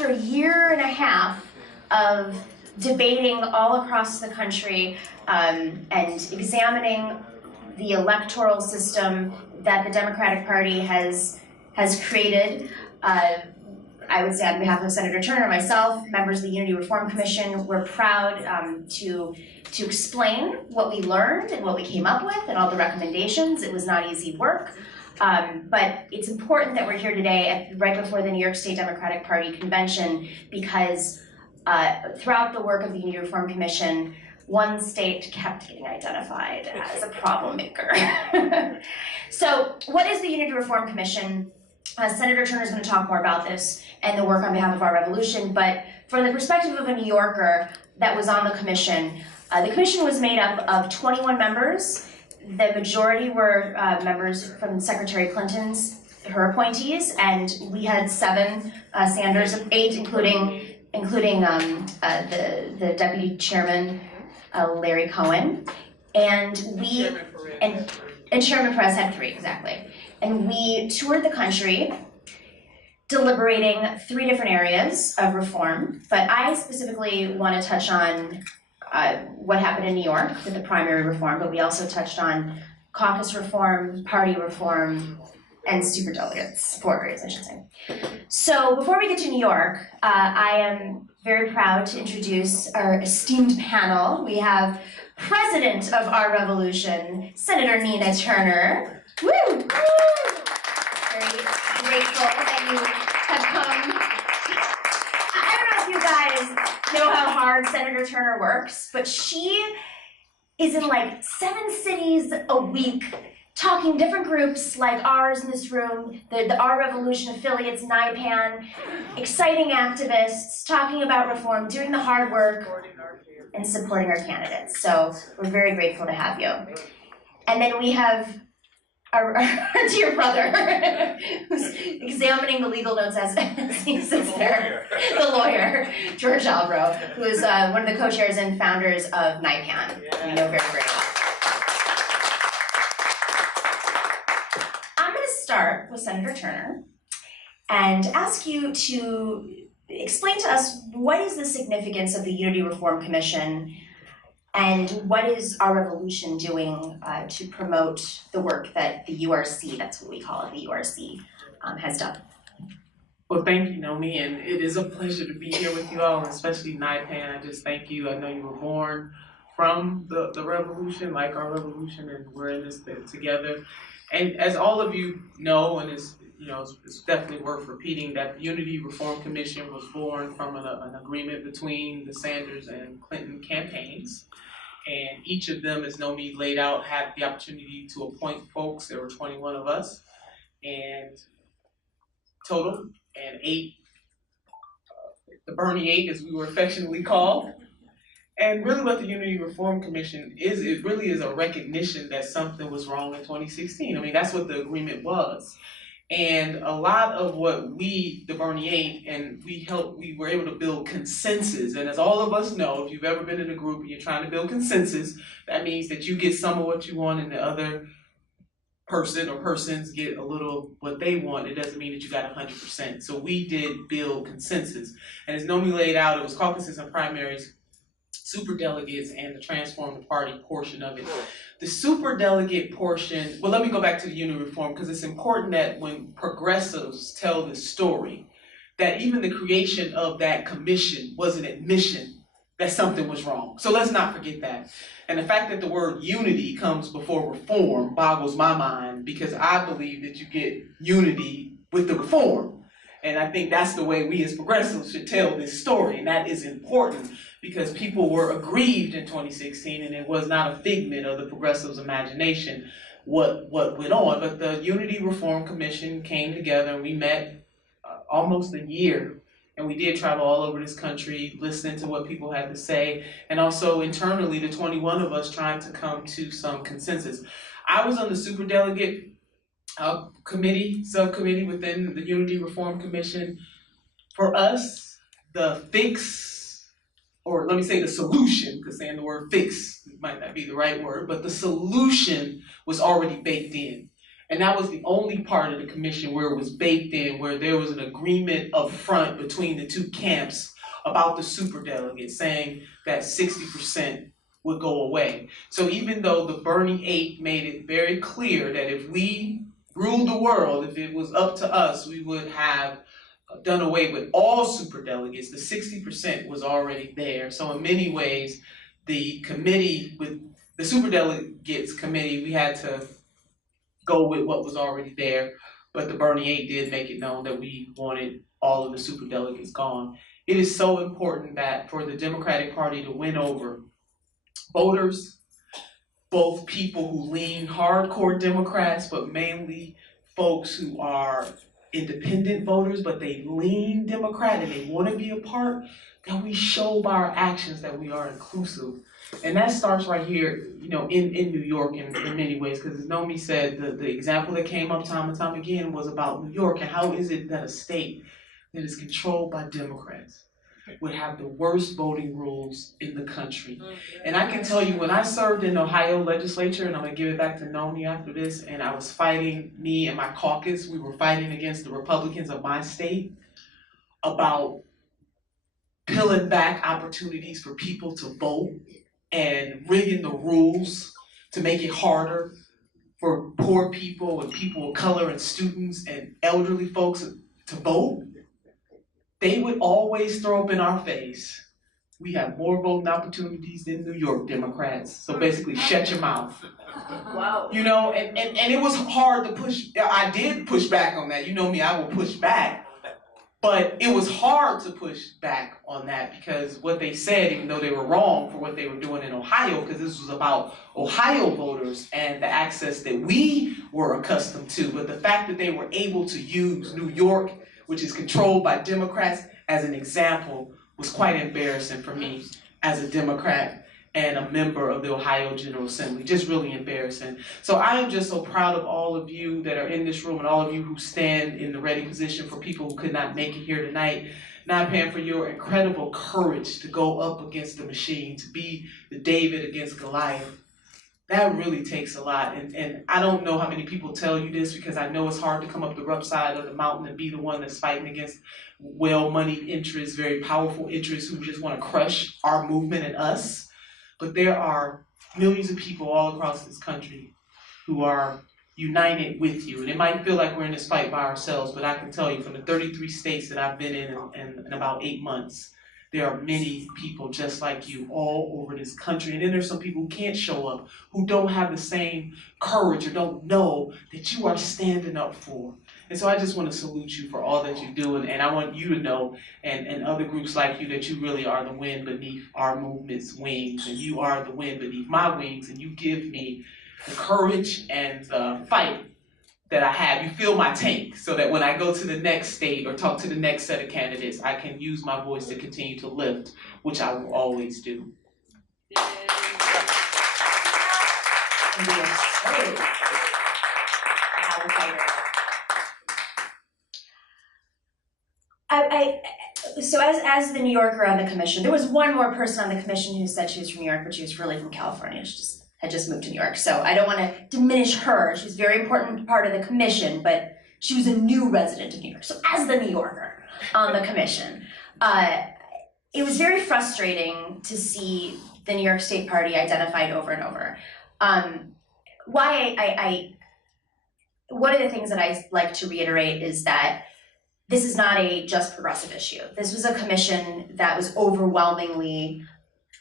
after a year and a half of debating all across the country and examining the electoral system that the Democratic Party has created, I would say on behalf of Senator Turner, myself, members of the Unity Reform Commission, we're proud to explain what we learned and what we came up with and all the recommendations. It was not easy work, but it's important that we're here today right before the New York State Democratic Party convention, because throughout the work of the Unity Reform Commission, one state kept getting identified as a problem maker. So what is the Unity Reform Commission? Senator Turner is going to talk more about this and the work on behalf of our revolution, but from the perspective of a New Yorker that was on the commission was made up of 21 members. The majority were members from Secretary Clinton's, her appointees, and we had 7 Sanders, 8 including the deputy chairman, Larry Cohen, and Chairman Perez had 3, exactly. And we toured the country deliberating 3 different areas of reform, but I specifically want to touch on what happened in New York with the primary reform, but we also touched on caucus reform, party reform, and superdelegates, forays, I should say. So before we get to New York, I am very proud to introduce our esteemed panel. We have President of our revolution, Senator Nina Turner. Woo! Very grateful that you have come. I don't know if you guys know how hard Senator Turner works, but she is in like 7 cities a week, talking different groups like ours in this room, the Our Revolution affiliates, NYPAN, exciting activists, talking about reform, doing the hard work, and supporting our candidates. So we're very grateful to have you. And then we have our dear brother, who's examining the legal notes as he sits there, the lawyer, George Albro, who is one of the co-chairs and founders of NYPAN. Yeah. We know very, very well. I'm going to start with Senator Turner and ask you to explain to us what is the significance of the Unity Reform Commission and what is our revolution doing to promote the work that the URC, that's what we call it, the URC, has done. Well, thank you, Nomi, and it is a pleasure to be here with you all, especially NYPAN. I just thank you. I know you were born from the revolution, like our revolution, and we're in this together. And as all of you know, and it's definitely worth repeating, that the Unity Reform Commission was born from an agreement between the Sanders and Clinton campaigns. And each of them, as Nomi laid out, had the opportunity to appoint folks. There were 21 of us, and total, and 8, the Bernie 8, as we were affectionately called. And really what the Unity Reform Commission is, it really is a recognition that something was wrong in 2016. I mean, that's what the agreement was. And a lot of what we, the Bernie 8, and we were able to build consensus. And as all of us know, if you've ever been in a group and you're trying to build consensus, that means that you get some of what you want and the other person or persons get a little what they want. It doesn't mean that you got 100%. So we did build consensus. And as Nomi laid out, it was caucuses and primaries, superdelegates, and the Transform the Party portion of it. The superdelegate portion, well, let me go back to the Unity Reform, because it's important that when progressives tell this story, that even the creation of that commission was an admission that something was wrong. So let's not forget that. And the fact that the word unity comes before reform boggles my mind, because I believe that you get unity with the reform. And I think that's the way we as progressives should tell this story, and that is important, because people were aggrieved in 2016, and it was not a figment of the progressives' imagination what went on. But the Unity Reform Commission came together, and we met almost a year, and we did travel all over this country, listening to what people had to say, and also internally, the 21 of us trying to come to some consensus. I was on the superdelegate subcommittee within the Unity Reform Commission. For us, the fix, or let me say the solution, because saying the word fix might not be the right word, but the solution was already baked in. And that was the only part of the commission where it was baked in, where there was an agreement up front between the two camps about the superdelegates, saying that 60% would go away. So even though the Bernie 8 made it very clear that if we ruled the world, if it was up to us, we would have done away with all superdelegates, the 60% was already there. So in many ways, the committee, with the superdelegates committee, we had to go with what was already there, but the Bernie 8 did make it known that we wanted all of the superdelegates gone. It is so important that for the Democratic Party to win over voters, both people who lean hardcore Democrats, but mainly folks who are independent voters, but they lean Democrat and they want to be a part, that we show by our actions that we are inclusive. And that starts right here, you know, in New York in many ways, because as Nomi said, the example that came up time and time again was about New York, and how is it that a state that is controlled by Democrats would have the worst voting rules in the country. And I can tell you, when I served in the Ohio legislature, and I'm gonna give it back to Nomi after this, and I was fighting, me and my caucus, we were fighting against the Republicans of my state about peeling back opportunities for people to vote and rigging the rules to make it harder for poor people and people of color and students and elderly folks to vote. They would always throw up in our face, we have more voting opportunities than New York Democrats, so basically shut your mouth. Wow. You know, and it was hard to push, I did push back on that, you know me, I will push back. But it was hard to push back on that because what they said, even though they were wrong for what they were doing in Ohio, because this was about Ohio voters and the access that we were accustomed to, but the fact that they were able to use New York, which is controlled by Democrats, as an example, was quite embarrassing for me as a Democrat and a member of the Ohio General Assembly, just really embarrassing. So I am just so proud of all of you that are in this room and all of you who stand in the ready position for people who could not make it here tonight. NYPAN, for your incredible courage to go up against the machine, to be the David against Goliath. That really takes a lot, and I don't know how many people tell you this because I know it's hard to come up the rough side of the mountain and be the one that's fighting against well-moneyed interests, very powerful interests who just want to crush our movement and us. But there are millions of people all across this country who are united with you. And it might feel like we're in this fight by ourselves, but I can tell you from the 33 states that I've been in about 8 months, there are many people just like you all over this country. And then there's some people who can't show up, who don't have the same courage or don't know that you are standing up for. And so I just want to salute you for all that you do, and I want you to know, and other groups like you, that you really are the wind beneath our movement's wings, and you are the wind beneath my wings, and you give me the courage and the fight that I have. You fill my tank so that when I go to the next state or talk to the next set of candidates, I can use my voice to continue to lift, which I will always do. And we are so so as the New Yorker on the commission, there was one more person on the commission who said she was from New York, but she was really from California. She had just moved to New York. So I don't want to diminish her. She's a very important part of the commission, but she was a new resident of New York. So as the New Yorker on the commission, it was very frustrating to see the New York State Party identified over and over. One of the things that I like to reiterate is that this is not a just progressive issue. This was a commission that was overwhelmingly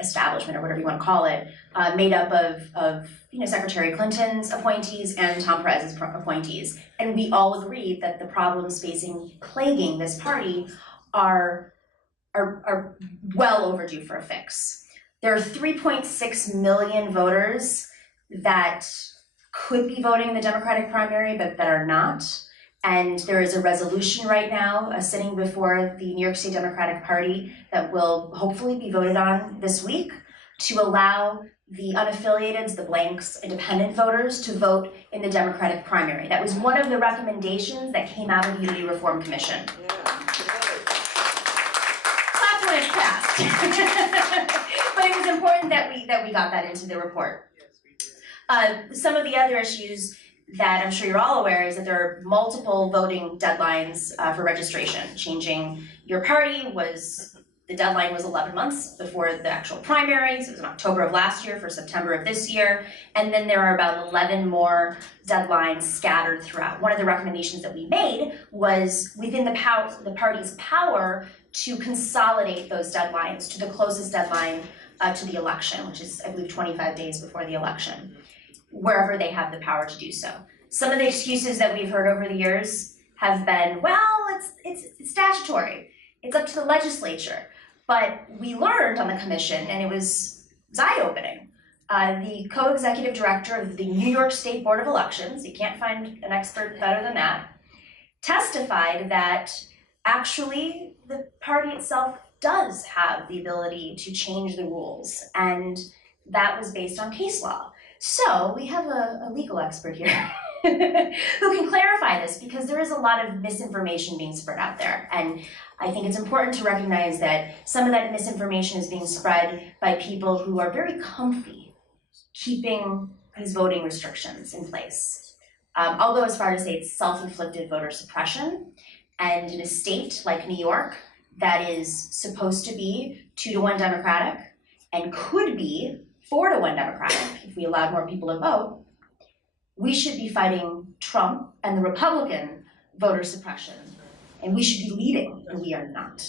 establishment, or whatever you want to call it, made up of Secretary Clinton's appointees and Tom Perez's appointees. And we all agreed that the problems plaguing this party are well overdue for a fix. There are 3.6 million voters that could be voting in the Democratic primary, but that are not. And there is a resolution right now sitting before the New York State Democratic Party that will hopefully be voted on this week to allow the unaffiliated, the blanks, independent voters to vote in the Democratic primary. That was one of the recommendations that came out of the Unity Reform Commission. Clap when it's passed. But it was important that we got that into the report. Some of the other issues that I'm sure you're all aware is that there are multiple voting deadlines for registration. Changing your party the deadline was 11 months before the actual primaries. It was in October of last year for September of this year. And then there are about 11 more deadlines scattered throughout. One of the recommendations that we made was within the party's power to consolidate those deadlines to the closest deadline to the election, which is, I believe, 25 days before the election, wherever they have the power to do so. Some of the excuses that we've heard over the years have been, well, it's statutory. It's up to the legislature. But we learned on the commission, and it was eye-opening. The co-executive director of the New York State Board of Elections, you can't find an expert better than that, testified that actually the party itself does have the ability to change the rules, and that was based on case law. So we have a legal expert here who can clarify this, because there is a lot of misinformation being spread out there. And I think it's important to recognize that some of that misinformation is being spread by people who are very comfy keeping these voting restrictions in place. I'll go as far as to say it's self-inflicted voter suppression. And in a state like New York, that is supposed to be 2-to-1 Democratic and could be 4-to-1 Democratic if we allowed more people to vote, we should be fighting Trump and the Republican voter suppression, and we should be leading, and we are not.